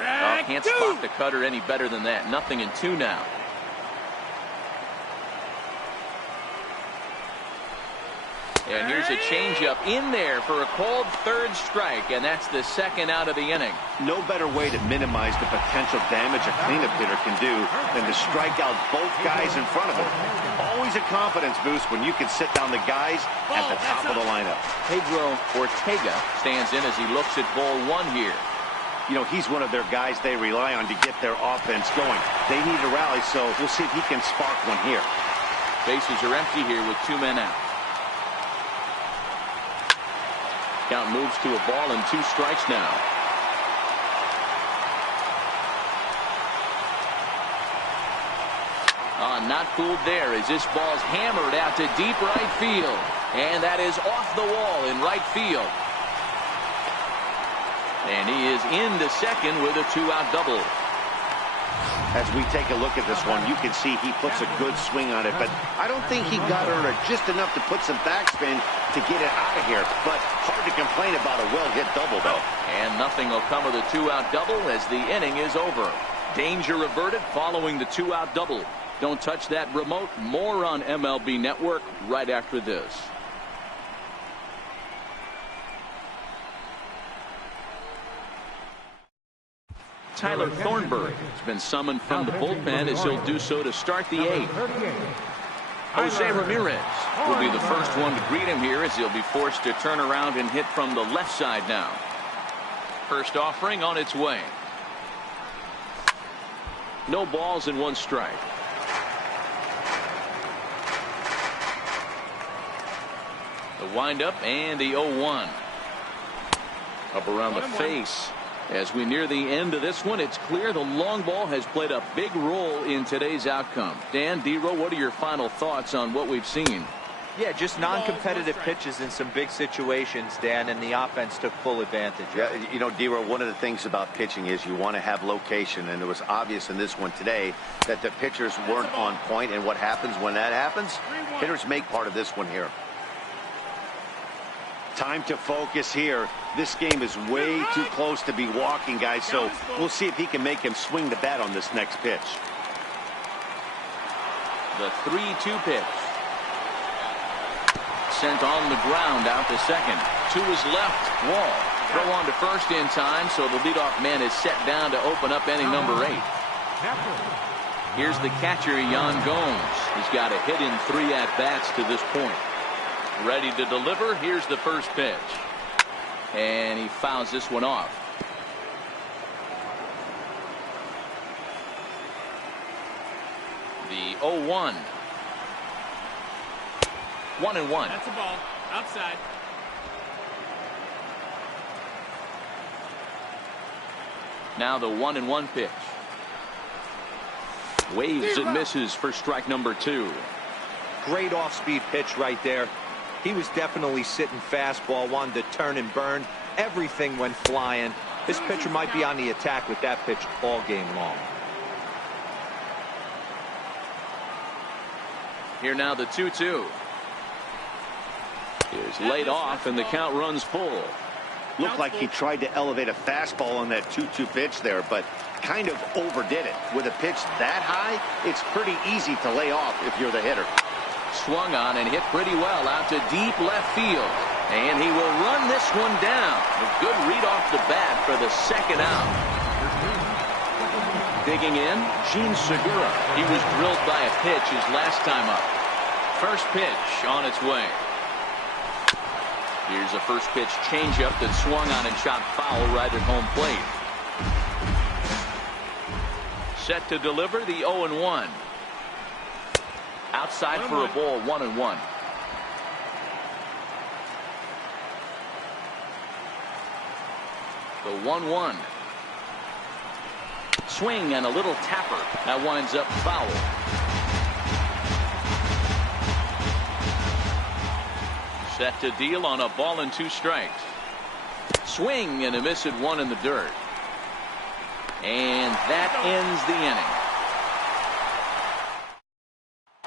Oh, can't spot the cutter any better than that. 0-2 now. And here's a changeup in there for a called 3rd strike, and that's the 2nd out of the inning. No better way to minimize the potential damage a cleanup hitter can do than to strike out both guys in front of him. Always a confidence boost when you can sit down the guys at the top of the lineup. Pedro Ortega stands in as he looks at ball 1 here. You know, he's one of their guys they rely on to get their offense going. They need a rally, so we'll see if he can spark one here. Bases are empty here with 2 men out. Count moves to a ball and 2 strikes now. Not fooled there as this ball's hammered out to deep right field. And that is off the wall in right field. And he is into second with a 2-out double. As we take a look at this one, you can see he puts a good swing on it, but I don't think he got under just enough to put some backspin to get it out of here. But hard to complain about a well-hit double, though. And nothing will come of the 2-out double as the inning is over. Danger averted following the 2-out double. Don't touch that remote. More on MLB Network right after this. Tyler Thornburg has been summoned from the bullpen as he'll do so to start the 8th. Jose Ramirez will be the first one to greet him here as he'll be forced to turn around and hit from the left side now. First offering on its way. No balls and 1 strike. The windup and the 0-1. Up around the face. As we near the end of this one, it's clear the long ball has played a big role in today's outcome. Dan, D-Row, what are your final thoughts on what we've seen? Yeah, just non-competitive pitches in some big situations, Dan, and the offense took full advantage. Yeah, you know, D-Row, one of the things about pitching is you want to have location, and it was obvious in this one today that the pitchers weren't on point, and what happens when that happens? Hitters make part of this one here. Time to focus here. This game is way too close to be walking, guys, so we'll see if he can make him swing the bat on this next pitch. The 3-2 pitch. Sent on the ground out to second. To his left, Wall. Throw on to first in time, so the leadoff man is set down to open up inning number 8. Here's the catcher, Yan Gomes. He's got a hit in 3 at-bats to this point. Ready to deliver. Here's the first pitch. And he fouls this one off. The 0-1. 1-1. That's a ball. Outside. Now the 1-1 pitch. Waves and misses for strike number 2. Great off-speed pitch right there. He was definitely sitting fastball, wanted to turn and burn. Everything went flying. This pitcher might be on the attack with that pitch all game long. Here now the 2-2. Is laid off and the count runs full. Looked like he tried to elevate a fastball on that 2-2 pitch there, but kind of overdid it. With a pitch that high, it's pretty easy to lay off if you're the hitter. Swung on and hit pretty well out to deep left field. And he will run this one down. A good read off the bat for the second out. Digging in, Gene Segura. He was drilled by a pitch his last time up. First pitch on its way. Here's a first pitch changeup that swung on and shot foul right at home plate. Set to deliver the 0-1. Outside for a ball, 1-1. The 1-1. Swing and a little tapper. That winds up foul. Set to deal on a ball and 2 strikes. Swing and a miss at 1 in the dirt. And that ends the inning.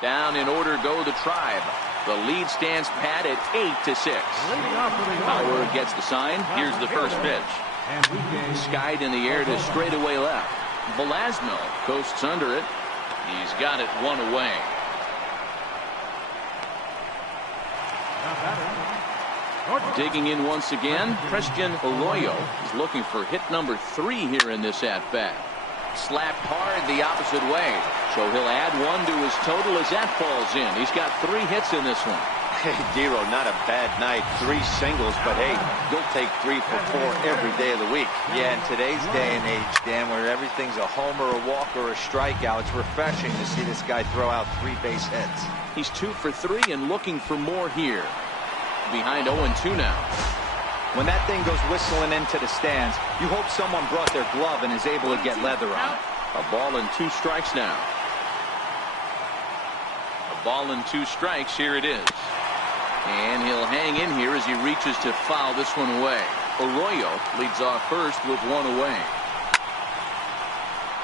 Down in order go the Tribe. The lead stands pat at 8-6. Power gets the sign. Here's the first pitch. Skied in the air to straightaway left. Velasquez coasts under it. He's got it 1 away. Digging in once again, Christian Arroyo is looking for hit number 3 here in this at-bat. Slapped hard the opposite way, so he'll add 1 to his total as that falls in. He's got 3 hits in this one. Hey, Dero, not a bad night. 3 singles, but hey, you'll take 3 for 4 every day of the week. Yeah, in today's day and age, Dan, where everything's a homer, a walk, or a strikeout, it's refreshing to see this guy throw out 3 base hits. He's 2 for 3 and looking for more here. Behind 0-2 now. When that thing goes whistling into the stands, you hope someone brought their glove and is able to get leather on it. A ball and 2 strikes now. A ball and 2 strikes. Here it is. And he'll hang in here as he reaches to foul this one away. Arroyo leads off first with 1 away.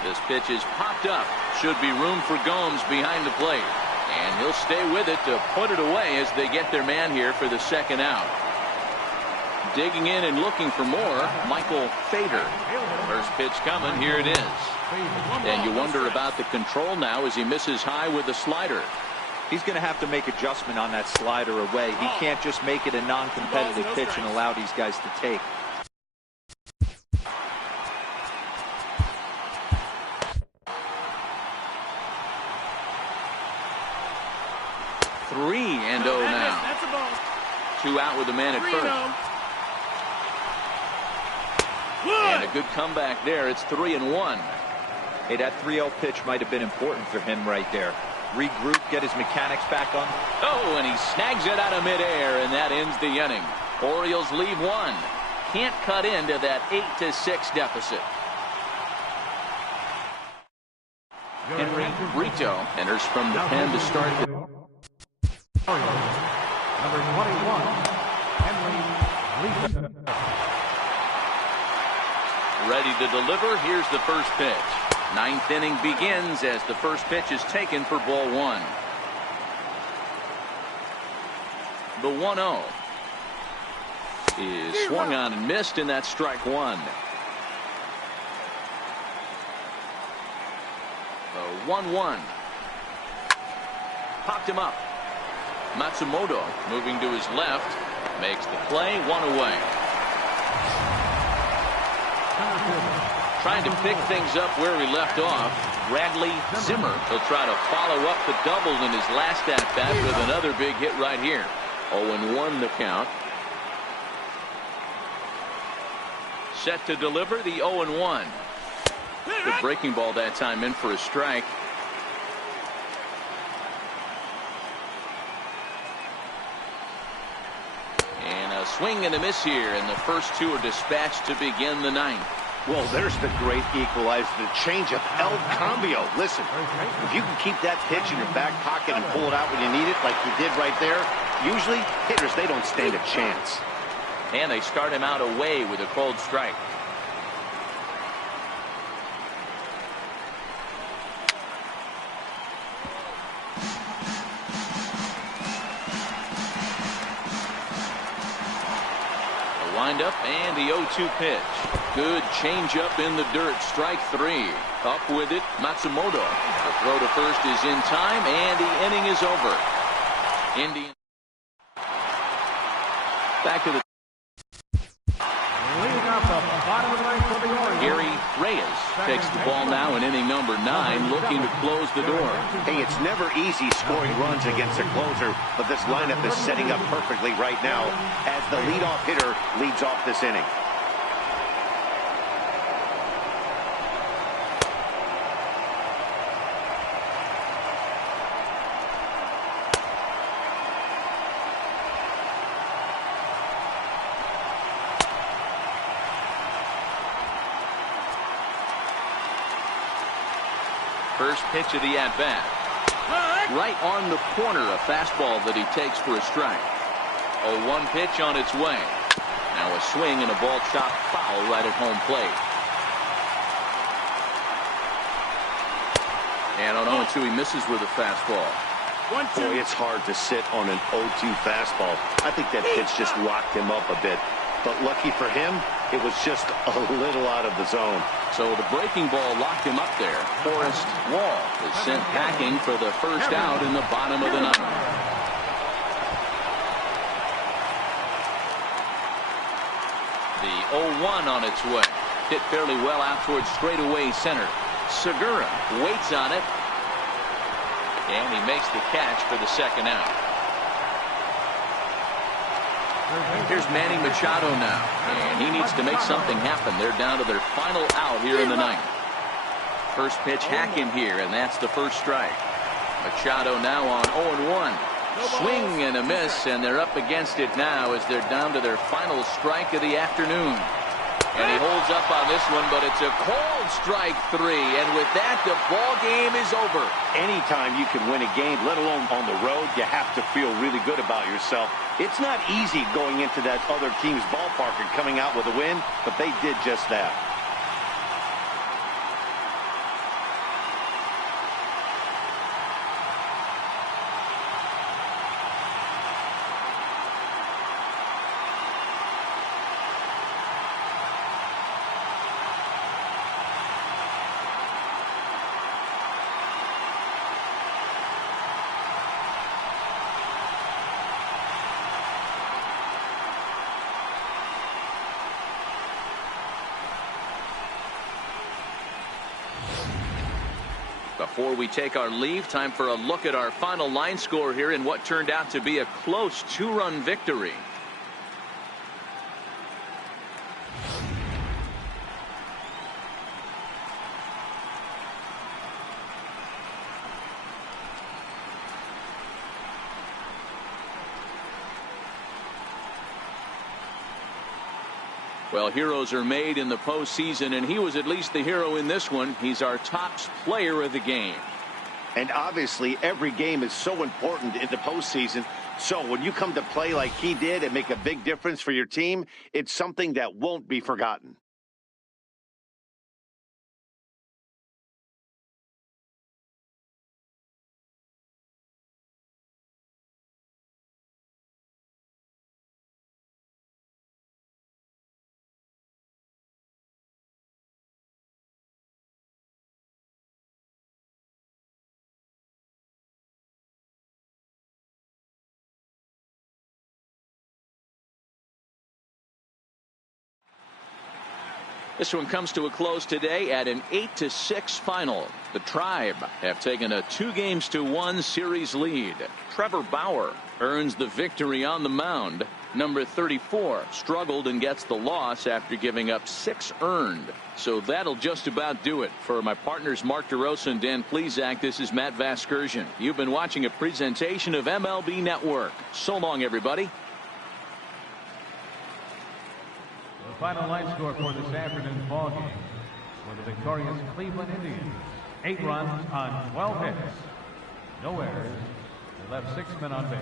This pitch is popped up. Should be room for Gomes behind the plate. And he'll stay with it to put it away as they get their man here for the second out. Digging in and looking for more, Michael Fader. First pitch coming. Here it is. And you wonder about the control now as he misses high with the slider. He's going to have to make adjustment on that slider away. He can't just make it a non-competitive pitch and allow these guys to take. Three and 0 now. That's a ball. 2 out with the man at first. And a good comeback there. It's 3-1. Hey, that 3-0 pitch might have been important for him right there. Regroup, get his mechanics back on. Oh, and he snags it out of midair, and that ends the inning. Orioles leave 1. Can't cut into that 8-6 deficit. Henry Brito enters from the pen to start the Number 21, Henry Brito. ready to deliver. Here's the first pitch. 9th inning begins as the first pitch is taken for ball 1. The 1-0 is swung on and missed, and that's strike 1. The 1-1. popped him up. Matsumoto moving to his left. Makes the play, 1 away. Trying to pick things up where he left off. Bradley Zimmer will try to follow up the double in his last at-bat with another big hit right here. 0-1 the count. Set to deliver the 0-1. The breaking ball that time in for a strike. And a swing and a miss here, and the first two are dispatched to begin the ninth. Well, there's the great equalizer, the changeup, El Cambio. Listen, if you can keep that pitch in your back pocket and pull it out when you need it, like you did right there, usually hitters, they don't stand a chance. And they start him out away with a cold strike. Windup and the 0-2 pitch. Good changeup in the dirt. Strike 3. Up with it, Matsumoto. The throw to first is in time, and the inning is over. Indian. Back to the. Gary Reyes takes the ball now in inning number 9, looking to close the door. Hey, it's never easy scoring runs against a closer, but this lineup is setting up perfectly right now as the leadoff hitter leads off this inning. First pitch of the at-bat. Right on the corner, a fastball that he takes for a strike. 0-1 pitch on its way. Now a swing and a ball chopped foul right at home plate. And on 0-2 he misses with a fastball. Boy, it's hard to sit on an 0-2 fastball. I think that pitch just locked him up a bit. But lucky for him, it was just a little out of the zone. So the breaking ball locked him up there. Forrest Wall is sent packing for the first out in the bottom of the ninth. The 0-1 on its way. Hit fairly well out towards straightaway center. Segura waits on it. And he makes the catch for the second out. Here's Manny Machado now, and he needs to make something happen. They're down to their final out here in the ninth. First pitch hacking here, and that's the first strike. Machado now on 0-1. Swing and a miss, and they're up against it now as they're down to their final strike of the afternoon. And he holds up on this one, but it's a cold strike 3, and with that, the ball game is over. Anytime you can win a game, let alone on the road, you have to feel really good about yourself. It's not easy going into that other team's ballpark and coming out with a win, but they did just that. Before we take our leave, time for a look at our final line score here in what turned out to be a close 2-run victory. Well, heroes are made in the postseason, and he was at least the hero in this one. He's our top player of the game. And obviously, every game is so important in the postseason. So when you come to play like he did and make a big difference for your team, it's something that won't be forgotten. This one comes to a close today at an 8-6 final. The Tribe have taken a 2-1 series lead. Trevor Bauer earns the victory on the mound. Number 34 struggled and gets the loss after giving up 6 earned. So that'll just about do it. For my partners Mark DeRosa and Dan Plesac, this is Matt Vasgersian. You've been watching a presentation of MLB Network. So long, everybody. The final line score for this afternoon's ball game for the victorious Cleveland Indians. 8 runs on 12 hits. No errors. They left 6 men on base.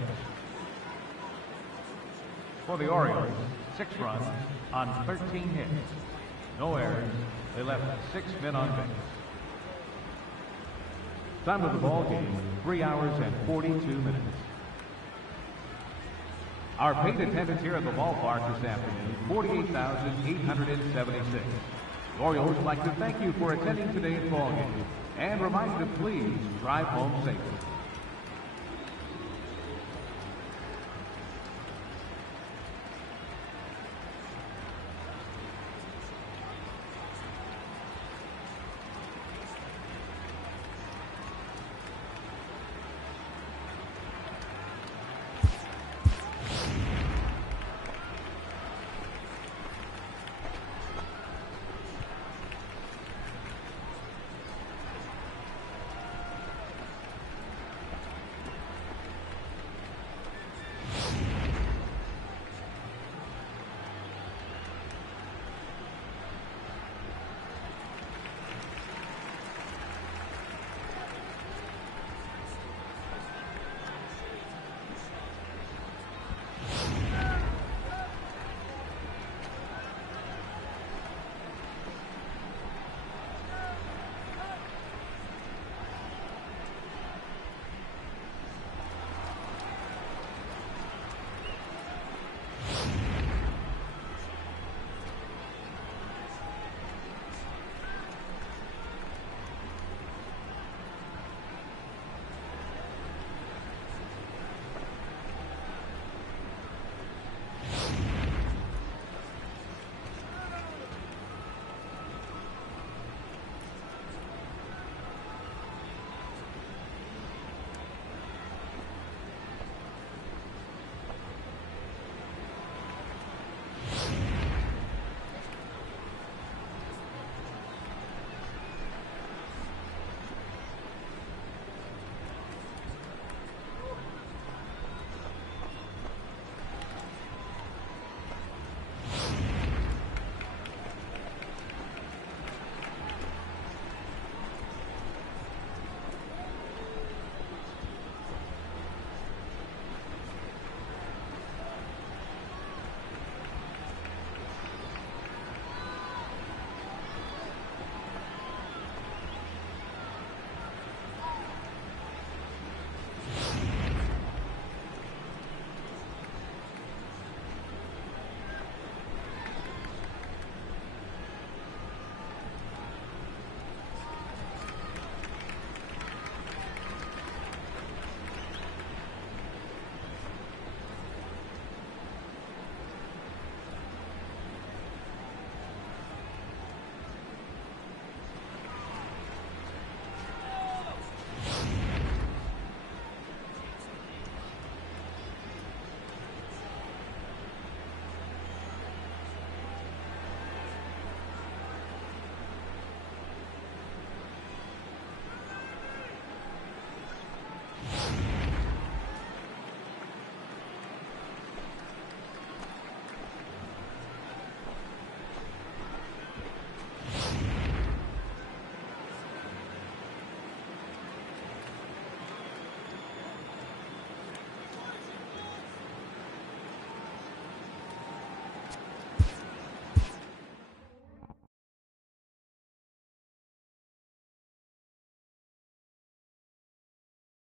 For the Orioles, 6 runs on 13 hits. No errors. They left 6 men on base. Time of the ball game, 3 hours and 42 minutes. Our paid attendance here at the ballpark this afternoon, 48,876. The Orioles would like to thank you for attending today's ball game and remind you to please drive home safely.